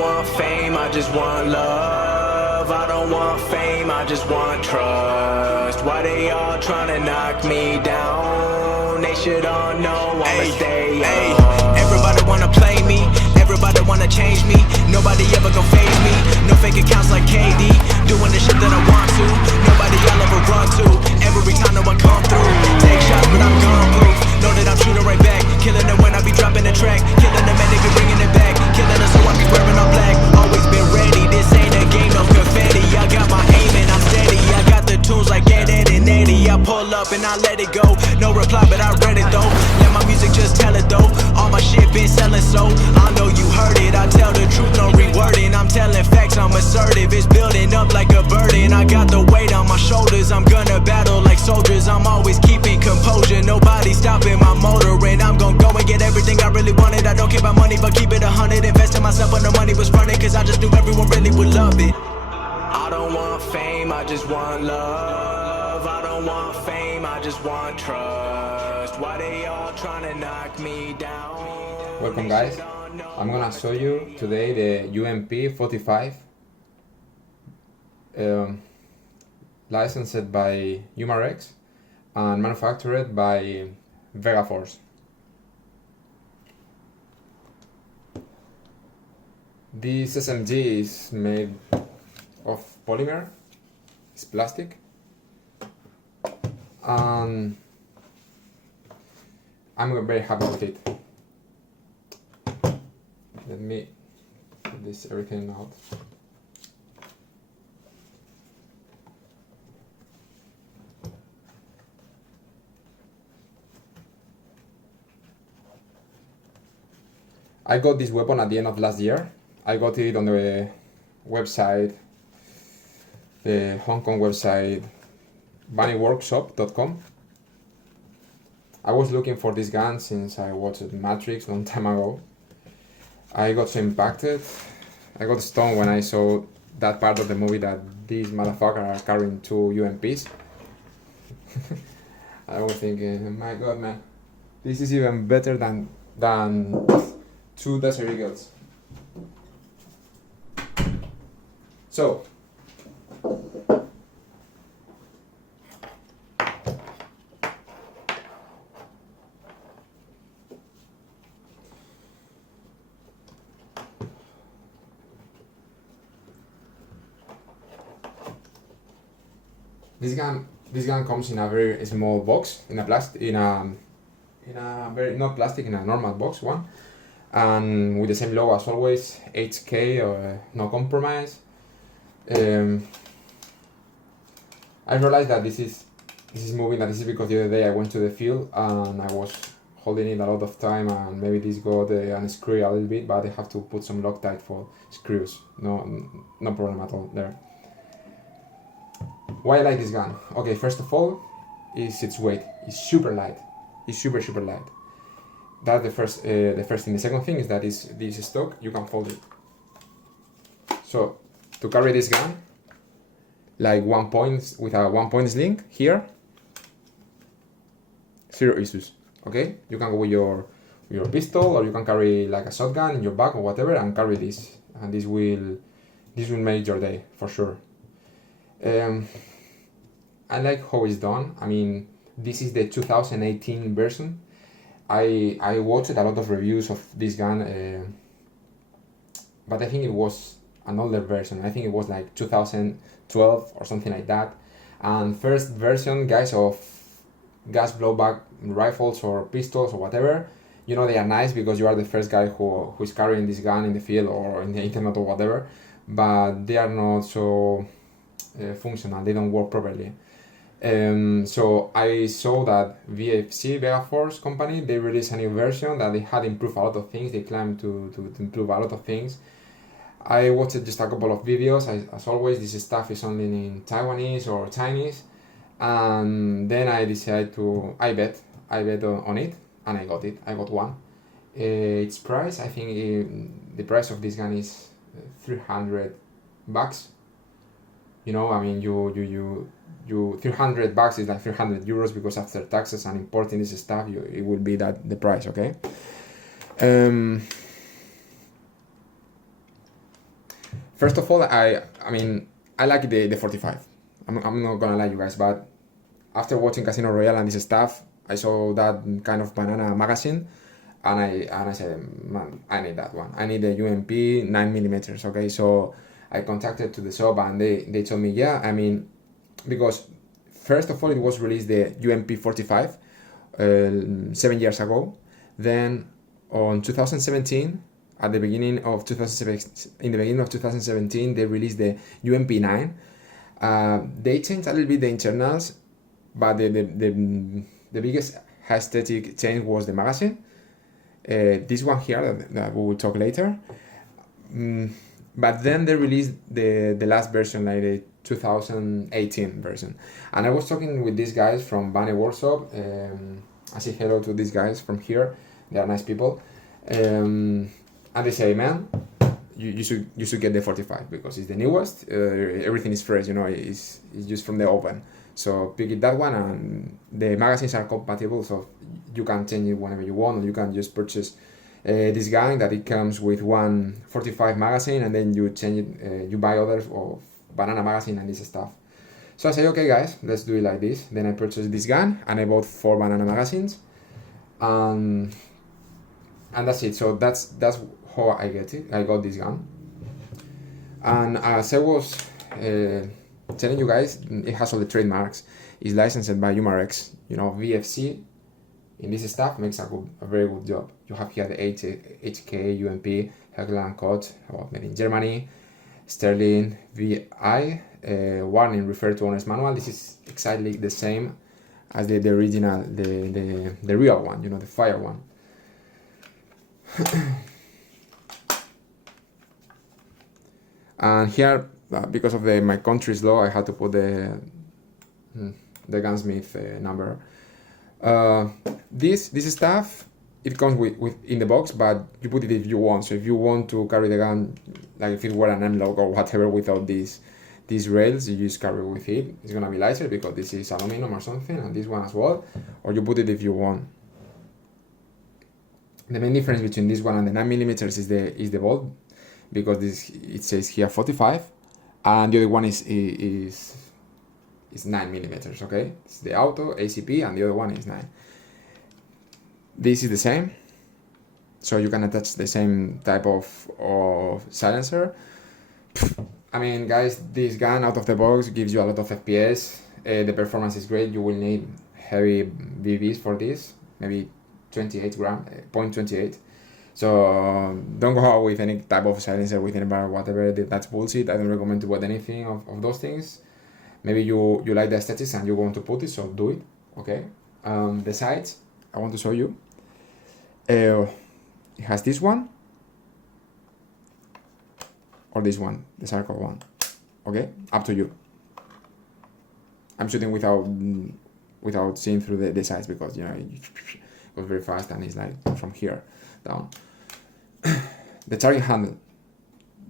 want fame, I just want love. I don't want fame, I just want trust. Why they all tryna knock me down? They should all know I'ma stay up. Everybody wanna play me, everybody wanna change me. Nobody ever gon' phase me. No fake accounts like KD, doing the shit that I want to. Nobody I'll ever run to. Every time that I come through, take shots but I'm gun proof. Know that I'm shooting right back, killing it when I be dropping the track, killing them and they be bringing it back, killing us so I be wearing all black. Always been ready, this ain't a game of confetti. I got my aim and I'm steady. I got the tunes like Ed and Eddie. I pull up and I let it go. No reply but I read it though. Let my music just tell it though. All my shit been selling so I know you heard it. I tell the truth, no rewording. I'm telling facts, I'm assertive. It's building up like a burden. I got the weight on my shoulders. I'm gonna battle like soldiers. I'm always keeping composure. Nobody stopping my motor and I'm gonna go and get everything I really wanted. I don't care about money but keep it 100. Invest in myself when the money was fronted, cause I just knew everyone really would love it. I don't want fame, I just want love. I don't want fame, I just want trust. Why they all trying to knock me down? Welcome guys, I'm gonna show you today the UMP45 licensed by Umarex and manufactured by Vegaforce. This SMG is made of polymer, it's plastic, and I'm very happy with it. Let me put this everything out. I got this weapon at the end of last year. I got it on the website, the Hong Kong website, bunnyworkshop.com. I was looking for this gun since I watched Matrix a long time ago. I got so impacted. I got stoned when I saw that part of the movie that these motherfuckers are carrying 2 UMPs. I was thinking, my god man, this is even better than 2 Desert Eagles. So, this gun comes in a very small box, in a very not plastic, in a normal box one, and with the same logo as always, HK or no compromise. I realized that this is moving. That this is because the other day I went to the field and I was holding it a lot of time, and maybe this got unscrewed a little bit, but I have to put some Loctite for screws. No problem at all there. Why I like this gun? Okay, first of all, is its weight. It's super light. It's super light. That's the first thing. The second thing is that this stock, you can fold it. So to carry this gun, like 1 point with a 1 point sling here, 0 issues. Okay, you can go with your pistol, or you can carry like a shotgun in your bag or whatever, and carry this, and this will make your day for sure. I like how it's done. I mean, this is the 2018 version. I watched a lot of reviews of this gun, but I think it was an older version. I think it was like 2012 or something like that. And first version, guys, of gas blowback rifles or pistols or whatever, you know, they are nice because you are the first guy who is carrying this gun in the field or in the internet or whatever, but they are not so functional. They don't work properly. So I saw that VFC, Vegaforce company, they released a new version that they had improved a lot of things. They claimed to improve a lot of things. I watched just a couple of videos. As always, this stuff is only in Taiwanese or Chinese, and then I decided to I bet on it, and I got it. I got one. Its price, I think the price of this gun is $300. You know, I mean, you $300 is like 300 euros, because after taxes and importing this stuff, it will be the price. Okay. First of all, I mean, I like the 45. I'm not gonna lie, you guys, but after watching Casino Royale and this stuff, I saw that kind of banana magazine, and I said, man, I need that one. I need the UMP 9mm. Okay, so I contacted to the shop, and they told me, yeah, I mean, because first of all, it was released the UMP45 7 years ago. Then on 2017, at the beginning of 2017, in the beginning of 2017, they released the UMP9. They changed a little bit the internals, but the biggest aesthetic change was the magazine. This one here that we will talk later. But then they released the last version, like the 2018 version. And I was talking with these guys from Bane Workshop. I say hello to these guys from here. They are nice people. And they say, man, you should get the 45 because it's the newest. Everything is fresh, you know, it's just from the oven. So pick it that one, and the magazines are compatible, so you can change it whenever you want, or you can just purchase this gun that it comes with one 45 magazine, and then you change it, you buy others of banana magazine and this stuff. So I say, okay guys, let's do it like this. Then I purchased this gun, and I bought 4 banana magazines, and that's it. So that's how I get it. I got this gun, and as I was telling you guys, it has all the trademarks. It's licensed by Umarex. You know, VFC in this stuff makes a very good job. You have here the HK, UMP, Heckler & Koch, made in Germany, Sterling, VI, warning, refer to owner's manual. This is exactly the same as the original, the real one, you know, the fire one. And here, because of my country's law, I had to put the gunsmith number. This stuff, it comes with in the box, but you put it if you want. So if you want to carry the gun, like if it were an M-Log or whatever, without these rails, you just carry with it. It's gonna be lighter because this is aluminum or something, and this one as well. Or you put it if you want. The main difference between this one and the 9mm is the bolt, because it says here 45, and the other one is 9mm. Okay, it's the auto ACP, and the other one is 9. This is the same, so you can attach the same type of silencer. I mean, guys, this gun out of the box gives you a lot of FPS. The performance is great. You will need heavy BBs for this, maybe 28 gram, 0.28. So don't go out with any type of silencer with any bar, whatever. That's bullshit. I don't recommend to buy anything of those things. Maybe you like the aesthetics and you want to put it, so do it. Okay. The sides, I want to show you. It has this one or this one, the circle one. Okay, up to you. I'm shooting without seeing through the sides, because you know it goes very fast and it's like from here down. The target handle,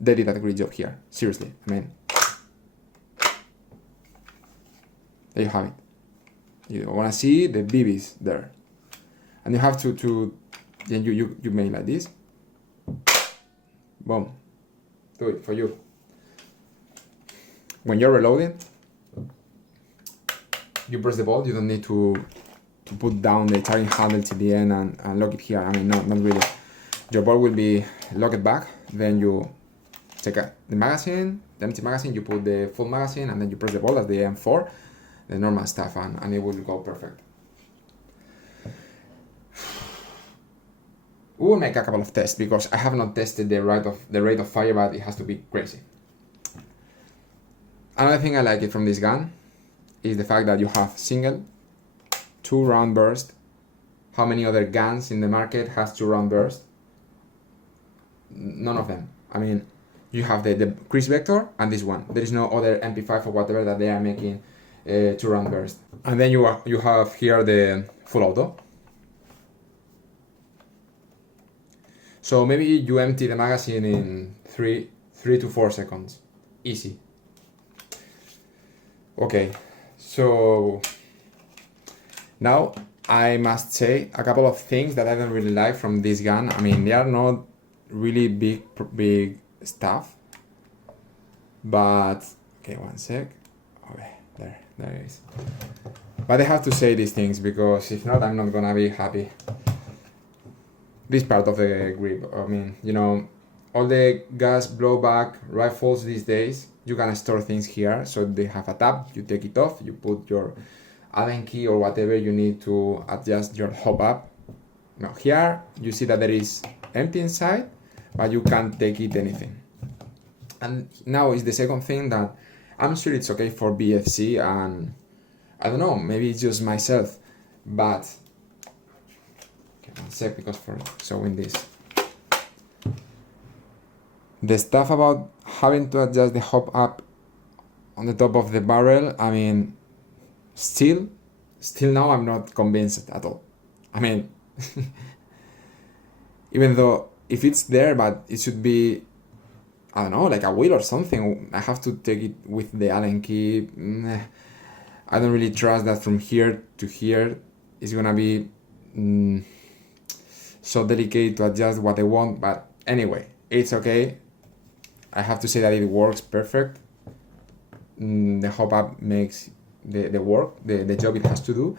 they did a great job here. Seriously, I mean, there you have it. You want to see the BBs there, and you have to then you make like this. Boom. Do it for you. When you're reloading, you press the bolt. You don't need to put down the target handle to the end and lock it here. I mean, not really. Your bolt will be locked back. Then you take the magazine, the empty magazine. You put the full magazine, and then you press the bolt as the M4, the normal stuff, and it will go perfect. We will make a couple of tests, because I have not tested the rate of fire, but it has to be crazy. Another thing I like it from this gun is the fact that you have single 2-round burst. How many other guns in the market has 2-round burst? None of them. I mean, you have the Chris Vector and this one. There is no other MP5 or whatever that they are making 2-round burst. And then you have here the full auto. So maybe you empty the magazine in 3 to 4 seconds. Easy. Okay, so now I must say a couple of things that I don't really like from this gun. I mean, they are not really big stuff. But okay, one sec. Okay, there it is. But I have to say these things because if not, I'm not gonna be happy. This part of the grip, I mean, you know, all the gas blowback rifles these days, you can store things here. So they have a tab, you take it off, you put your Allen key or whatever you need to adjust your hop up. Now here, you see that there is empty inside, but you can't take it anything. And now is the second thing that I'm sure it's okay for BFC, and I don't know, maybe it's just myself, but okay, one sec, because for showing this, the stuff about having to adjust the hop up on the top of the barrel, I mean, still now I'm not convinced at all. I mean, even though if it's there, but it should be, I don't know, like a wheel or something. I have to take it with the Allen key. I don't really trust that from here to here it's gonna be so delicate to adjust what I want. But anyway, it's okay. I have to say that it works perfect. The hop up makes the work, the job it has to do.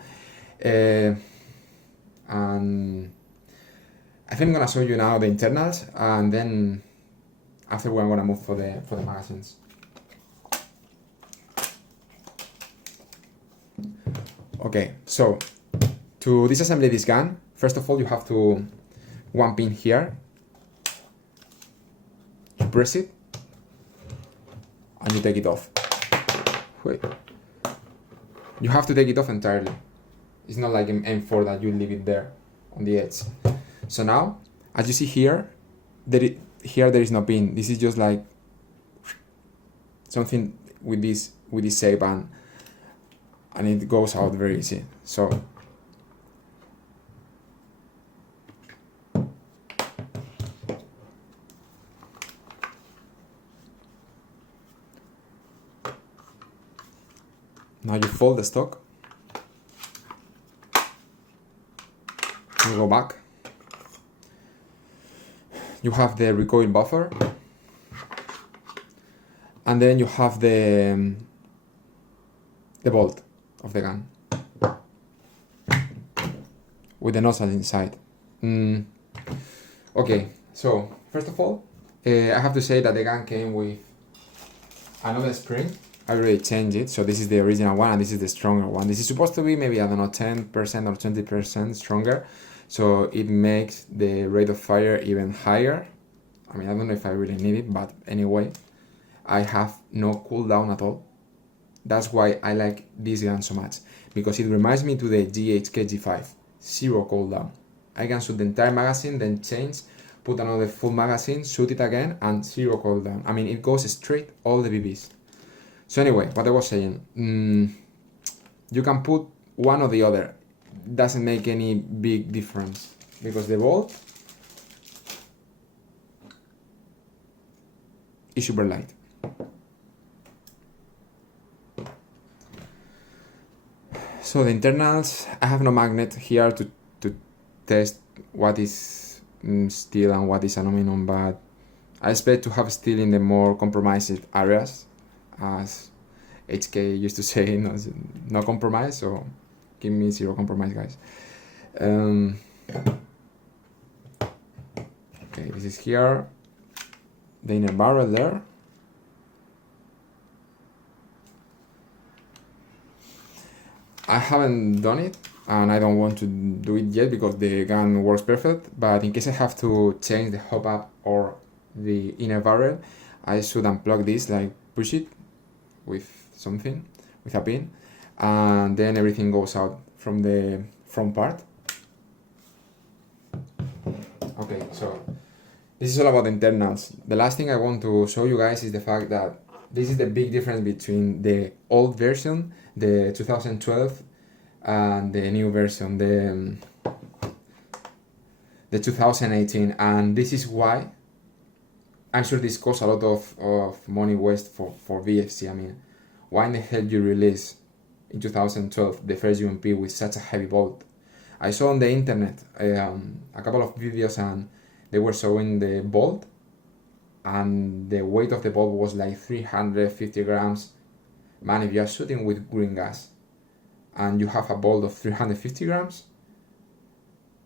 And I think I'm gonna show you now the internals, and then after we're gonna move for the magazines. Okay, so to disassemble this gun, first of all you have to one pin here. You press it and you take it off. Wait. You have to take it off entirely. It's not like in M4 that you leave it there on the edge. So now, as you see here, there is no pin. This is just like something with this shape, and it goes out very easy. So now you fold the stock, you go back, you have the recoil buffer, and then you have the bolt of the gun with the nozzle inside. Okay, so first of all, I have to say that the gun came with another spring. I already changed it, so this is the original one and this is the stronger one. This is supposed to be maybe, I don't know, 10% or 20% stronger, so it makes the rate of fire even higher. I mean, I don't know if I really need it, but anyway, I have no cooldown at all. That's why I like this gun so much, because it reminds me to the GHK G5, zero cooldown. I can shoot the entire magazine, then change, put another full magazine, shoot it again, and zero cooldown. I mean, it goes straight all the BBs. So anyway, what I was saying, you can put one or the other. Doesn't make any big difference, because the bolt is super light. So the internals, I have no magnet here to test what is steel and what is aluminum, but I expect to have steel in the more compromised areas, as HK used to say, no compromise, so give me zero compromise, guys. Okay, this is here, the inner barrel there. I haven't done it, and I don't want to do it yet because the gun works perfect, but in case I have to change the hop up or the inner barrel, I should unplug this, like push it with something, with a pin, and then everything goes out from the front part. Okay, so this is all about internals. The last thing I want to show you guys is the fact that this is the big difference between the old version, the 2012, and the new version, the 2018. And this is why I'm sure this costs a lot of money waste for VFC. I mean, why in the hell you release in 2012 the first UMP with such a heavy bolt? I saw on the internet a couple of videos, and they were showing the bolt and the weight of the bolt was like 350 grams. Man, if you are shooting with green gas and you have a bolt of 350 grams,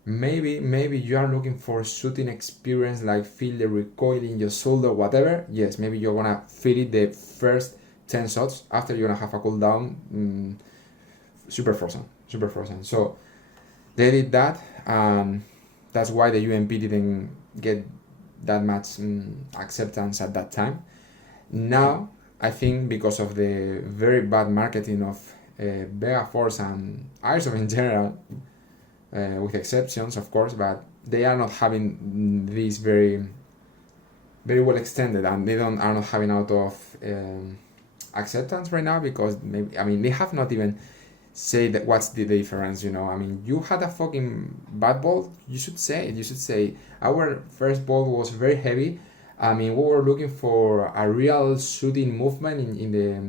maybe you are looking for shooting experience, like feel the recoil in your shoulder, whatever. Yes, maybe you're gonna feel it the first 10 shots. After you're gonna have a cooldown. Super frozen. So they did that, and that's why the UMP didn't get that much acceptance at that time. Now I think because of the very bad marketing of vegaforce and Airsoft in general, with exceptions of course, but they are not having this very well extended, and are not having out of acceptance right now, because maybe, I mean, they have not even say that what's the difference, you know. I mean, you had a fucking bad bolt, you should say our first bolt was very heavy. I mean, we were looking for a real shooting movement in the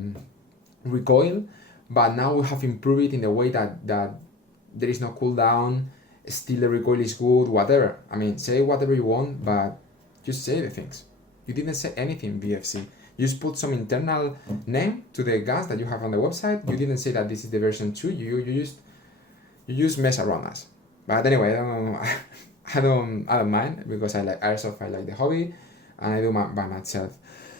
recoil, but now we have improved it in the way that there is no cooldown, still the recoil is good, whatever. I mean, say whatever you want, but just say the things. You didn't say anything, VFC. You just put some internal name to the guns that you have on the website. You didn't say that this is the version 2. You just mess around us. But anyway, I don't mind, because I like Airsoft, I like the hobby, and I do by myself.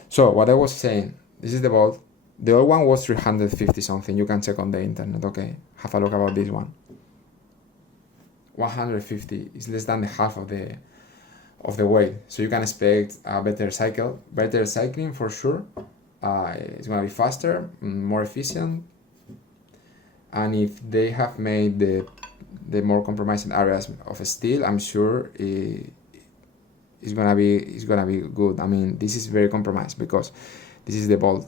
So what I was saying, this is the bolt. The old one was 350 something. You can check on the internet. Okay, have a look about this one. 150 is less than the half of the weight, so you can expect a better cycling for sure. It's gonna be faster, more efficient, and if they have made the more compromising areas of steel, I'm sure it's gonna be good. I mean, this is very compromised because this is the bolt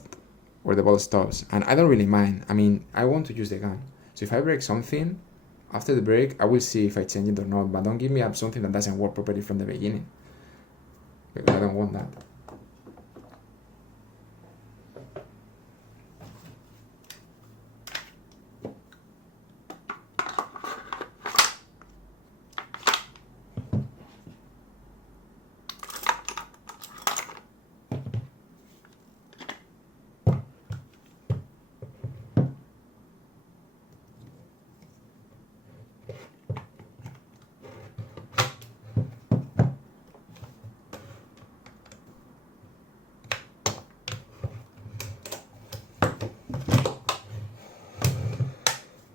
where the bolt stops, and I don't really mind. I mean, I want to use the gun, so if I break something after the break, I will see if I change it or not, but don't give me up something that doesn't work properly from the beginning, because I don't want that.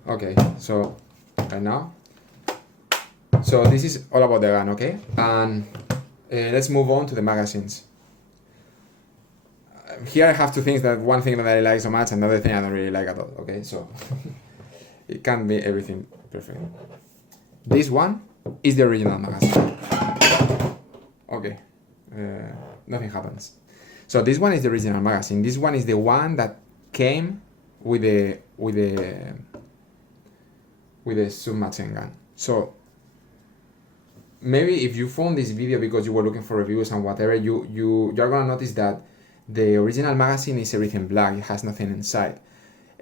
Okay, so right now, so this is all about the gun, okay? And let's move on to the magazines. Here I have two things, that one thing that I like so much, another thing I don't really like at all, okay? So it can't be everything perfect. This one is the original magazine. Okay, nothing happens. So this one is the original magazine. This one is the one that came with the submachine gun. So maybe if you found this video because you were looking for reviews and whatever, you're gonna notice that the original magazine is everything black. It has nothing inside.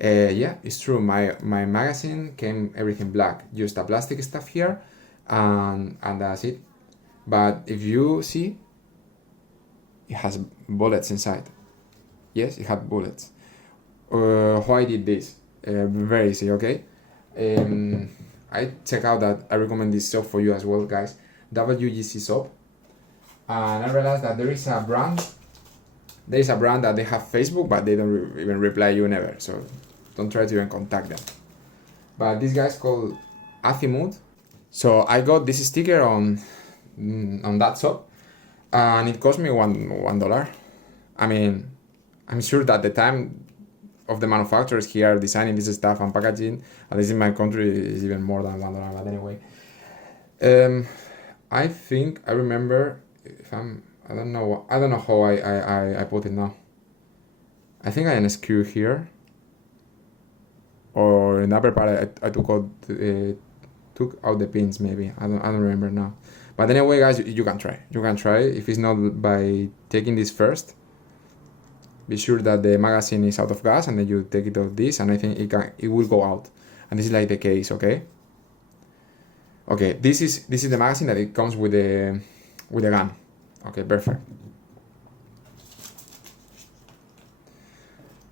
Yeah, it's true. My magazine came everything black, just a plastic stuff here, and that's it. But if you see, it has bullets inside. Yes, it had bullets. Why did this? Very easy, okay? I check out that. I recommend this soap for you as well, guys. WGC soap. And I realized that there is a brand that they have Facebook, but they don't even reply you never. So don't try to even contact them. But this guy's called Azimuth. So I got this sticker on that soap, and it cost me $1. I mean, I'm sure that the time of the manufacturers here designing this stuff and packaging, at least in my country, is even more than $1. But anyway, I think I remember, I don't know how I put it now. I think I unscrew here, or in the upper part I took out the pins, maybe. I don't remember now. But anyway, guys, you can try. If it's not by taking this first, be sure that the magazine is out of gas, and then you take it off this, and I think it will go out. And this is like the case, okay? Okay, this is the magazine that it comes with the gun. Okay, perfect.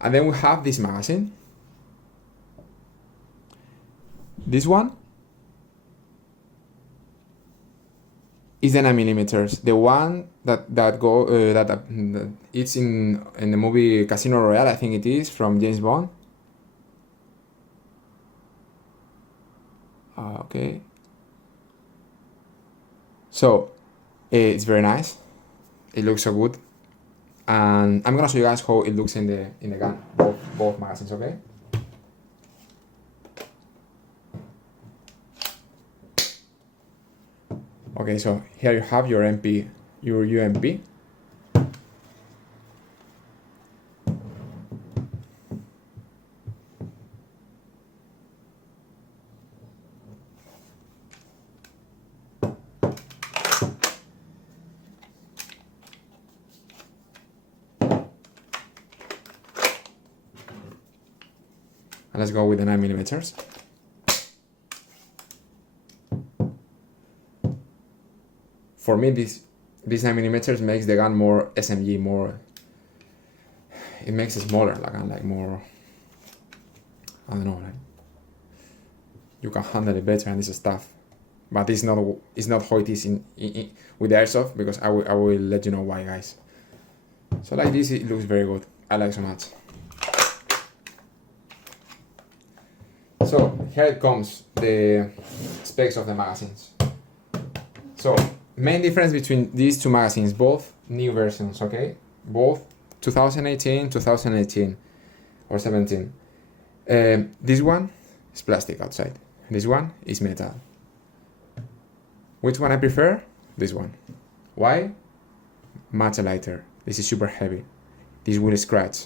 And then we have this magazine. This one is the 9mm. The one that it's in the movie Casino Royale, I think it is, from James Bond. Okay. So it's very nice. It looks so good, and I'm gonna show you guys how it looks in the gun, both magazines. Okay. Okay, so here you have your UMP. And let's go with the 9mm. For me, this 9mm makes the gun more SMG, more. It makes it smaller, like more. I don't know, like you can handle it better and this stuff. But it's not how it is in with the Airsoft, because I will let you know why, guys. So like this, it looks very good. I like so much. So here it comes, the specs of the magazines. So main difference between these two magazines, both new versions, okay? Both 2018 or 17. This one is plastic outside. This one is metal. Which one I prefer? This one. Why? Much lighter. This is super heavy. This will scratch.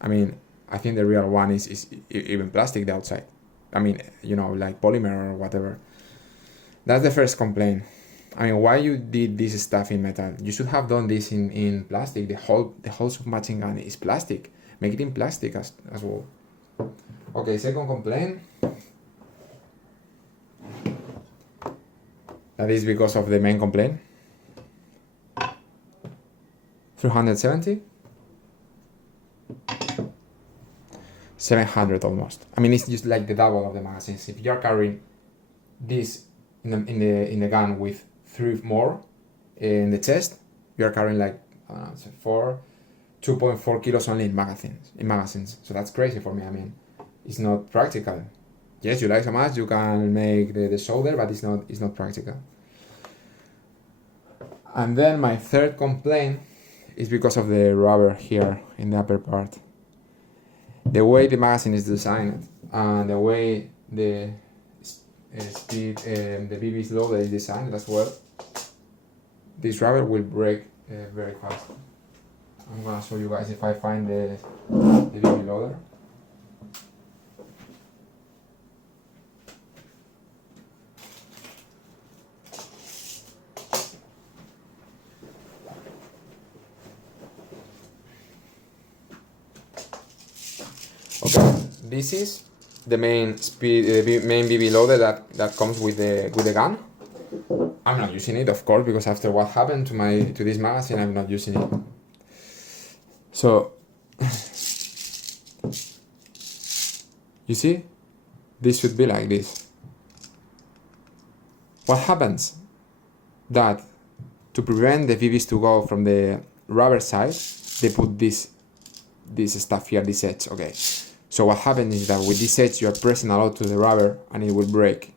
I mean, I think the real one is even plastic, the outside. I mean, you know, like polymer or whatever. That's the first complaint. I mean, why you did this stuff in metal? You should have done this in plastic. The whole submachine gun is plastic. Make it in plastic as well. Okay, second complaint. That is because of the main complaint. 370. 700 almost. I mean, it's just like the double of the magazines. If you're carrying this in the gun with 3 more in the chest, you're carrying like 2.4 kilos only in magazines. So that's crazy for me. I mean, it's not practical. Yes, you like so much, you can make the shoulder, but it's not practical. And then my third complaint is because of the rubber here in the upper part. The way the magazine is designed and the way the speed the BB's loader is designed as well, this rubber will break very fast. I'm gonna show you guys if I find the BB loader. Okay, this is the main main BB loader that comes with the gun. I'm not using it, of course, because after what happened to this magazine, I'm not using it. So you see, this should be like this. What happens? That to prevent the BBs to go from the rubber side, they put this stuff here, this edge. Okay. So what happens is that with this edge you are pressing a lot to the rubber and it will break.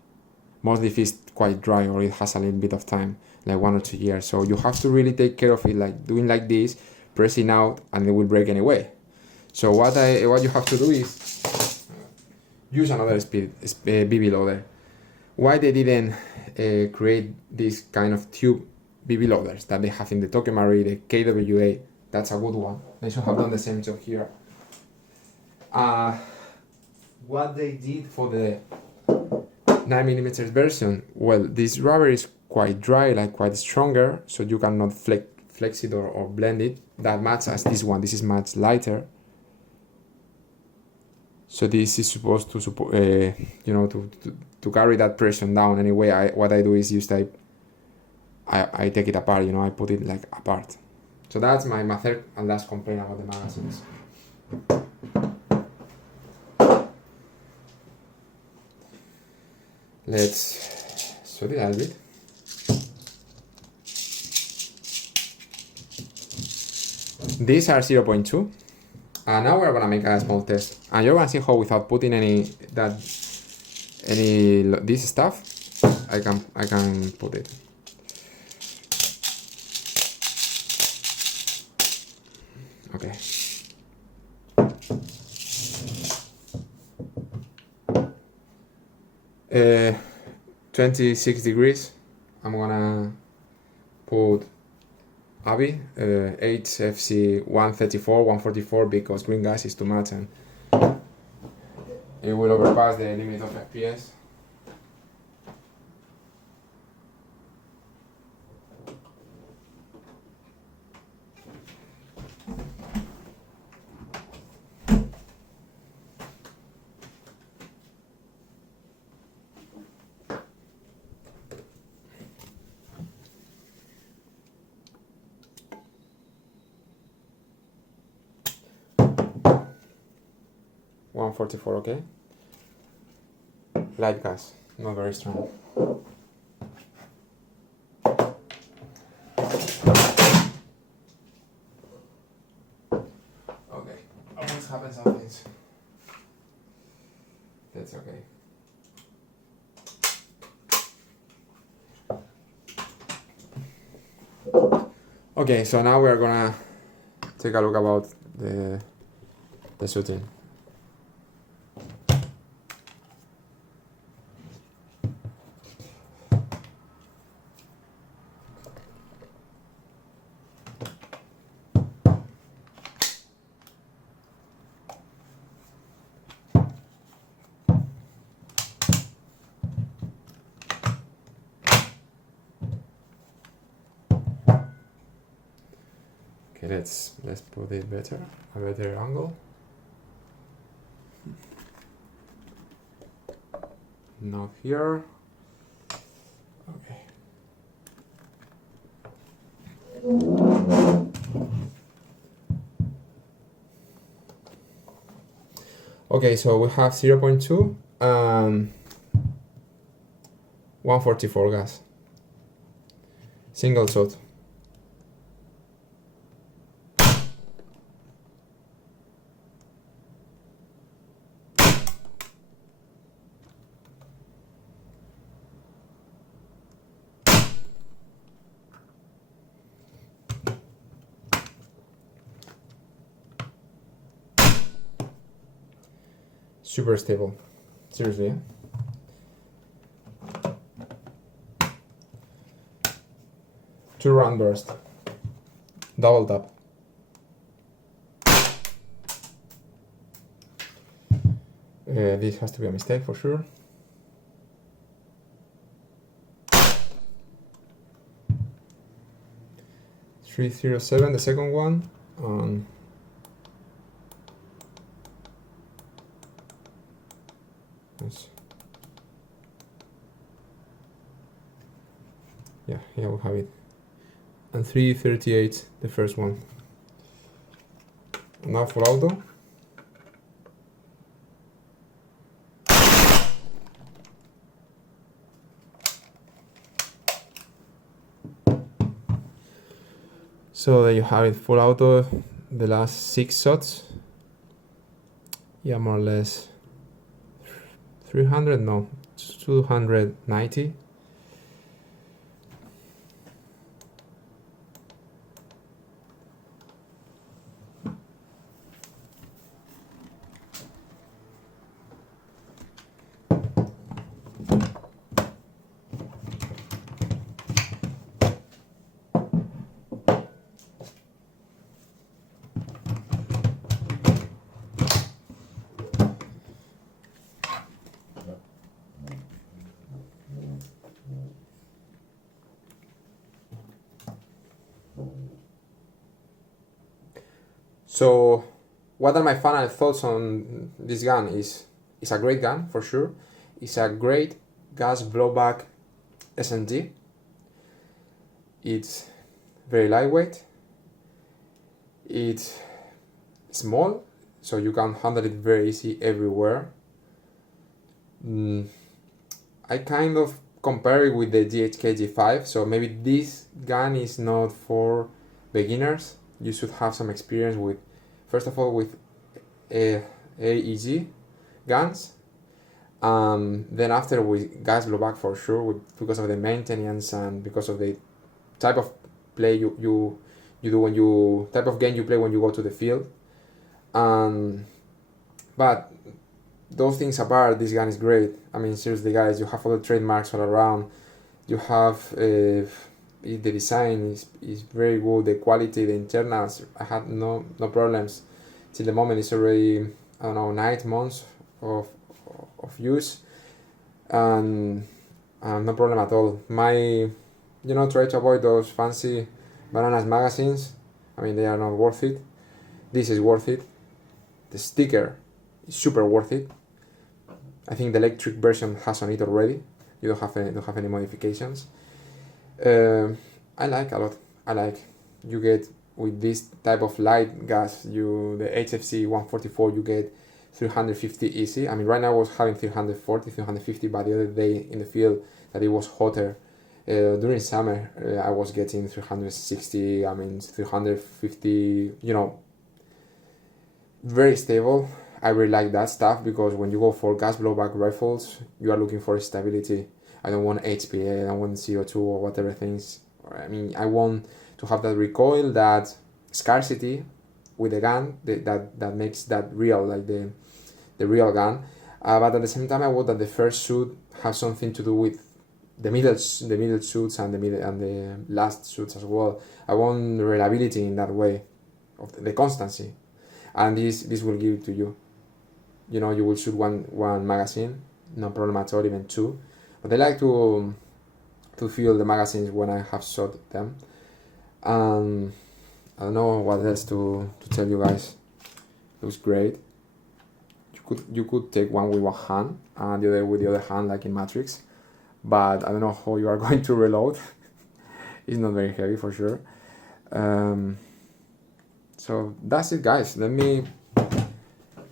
Mostly if it's quite dry or it has a little bit of time, like 1 or 2 years. So you have to really take care of it, like doing like this, pressing out, and it will break anyway. So what you have to do is use another BB loader. Why they didn't create this kind of tube BB loaders that they have in the Tokyo Marine, the KWA? That's a good one. They should have done the same job here. What they did for the 9mm version, well, this rubber is quite dry, like quite stronger, so you cannot flex it or blend it that much as this one. This is much lighter. So this is supposed to to carry that pressure down. Anyway, what I do is I take it apart, I put it like apart. So that's my third and last complaint about the magazines. Let's sort it out a bit. These are 0.2. And now we're gonna make a small test. And you're gonna see how without putting this stuff, I can put it. Okay. 26 degrees. I'm gonna put Abby 8FC 134, 144 because green gas is too much and it will overpass the limit of FPS. .144, okay. Light gas, not very strong. Okay, always happens something. That's okay. Okay, so now we're gonna take a look about the shooting. Okay, let's put it better, a better angle. Not here. Okay. Okay, so we have 0.2 and 144 gas. Single shot. Super stable, seriously. Two round burst, double tap. This has to be a mistake for sure. .307, the second one. Yeah, here we have it. And 338, the first one. Now for auto. So there you have it, full auto, the last 6 shots. Yeah, more or less 300, no, 290. So what are my final thoughts on this gun? It's a great gun for sure. It's a great gas blowback SMG. It's very lightweight. it's small, so you can handle it very easy everywhere. I kind of compare it with the GHK G5, so maybe this gun is not for beginners. You should have some experience with, first of all, with AEG guns, then after with gas blowback for sure, because of the maintenance and because of the type of play you do when you, type of game you play when you go to the field. But those things apart, this gun is great. I mean, seriously, guys, you have all the trademarks all around. You have the design is very good. The quality, the internals, I had no problems till the moment. It's already, I don't know, 9 months of use, and no problem at all. Try to avoid those fancy bananas magazines. I mean, they are not worth it. This is worth it. The sticker is super worth it. I think the electric version has on it already. You don't have any modifications. I like a lot. You get with this type of light gas, the HFC 144, you get 350 easy. I mean, right now I was having 340, 350, but the other day in the field that it was hotter. During summer, I was getting 360, 350, very stable. I really like that stuff because when you go for gas blowback rifles, you are looking for stability. I don't want HPA, I don't want CO2 or whatever things. I mean, I want to have that recoil, that scarcity with the gun that makes that real, like the real gun. But at the same time, I want that the first shoot has something to do with the middle shoots and the last shoots as well. I want reliability in that way, of the constancy, and this will give it to you. You will shoot one magazine, no problem at all, even 2. But I like to feel the magazines when I have shot them. I don't know what else to tell you guys. It looks great. You could take one with one hand and the other with the other hand, like in Matrix. But I don't know how you are going to reload. It's not very heavy for sure. So that's it, guys. Let me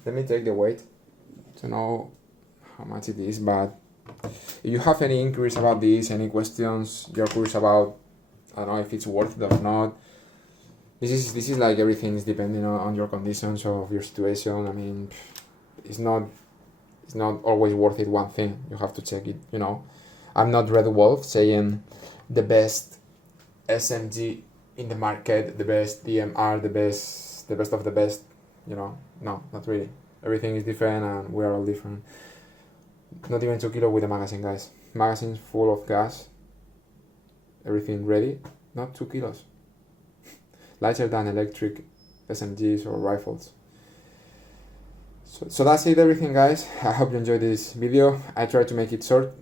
take the weight to know how much it is. But if you have any inquiries about this, any questions you're curious about, I don't know if it's worth it or not. This is like everything is depending on your conditions of your situation. I mean, it's not always worth it one thing. You have to check it. I'm not Red Wolf saying the best SMG in the market, the best DMR, the best of the best. No, not really. Everything is different and we are all different. Not even 2 kilo with the magazine, guys. Magazine full of gas. Everything ready. Not 2 kilos. Lighter than electric SMGs or rifles. So that's it, everything, guys. I hope you enjoyed this video. I tried to make it shorter,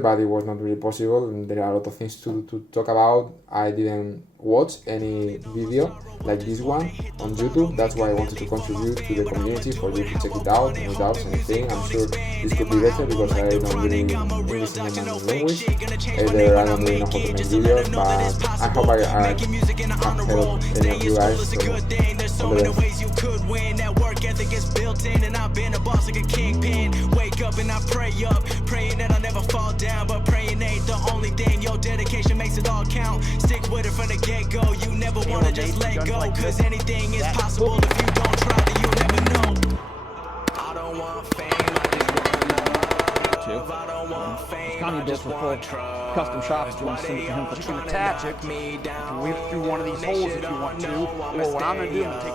but it was not really possible, and there are a lot of things to talk about. I didn't watch any video like this one on YouTube. That's why I wanted to contribute to the community for you to check it out without anything. I'm sure this could be better because I don't really English in my language. Either I don't really know how to make videos, but I hope I have helped any of you guys. So, all the best. Ethic is built in, and I've been a boss like a kingpin. Wake up and I pray up, praying that I'll never fall down, but praying ain't the only thing. Your dedication makes it all count. Stick with it from the get-go. You never wanna just let go, cause anything is possible. If you don't try, then you'll never know. I don't want fame, I just want love. I don't want fame, I just want trust. Custom shops, if you want to send it to him, you can attach it through one of these holes if you want to, or what I'm going to do is take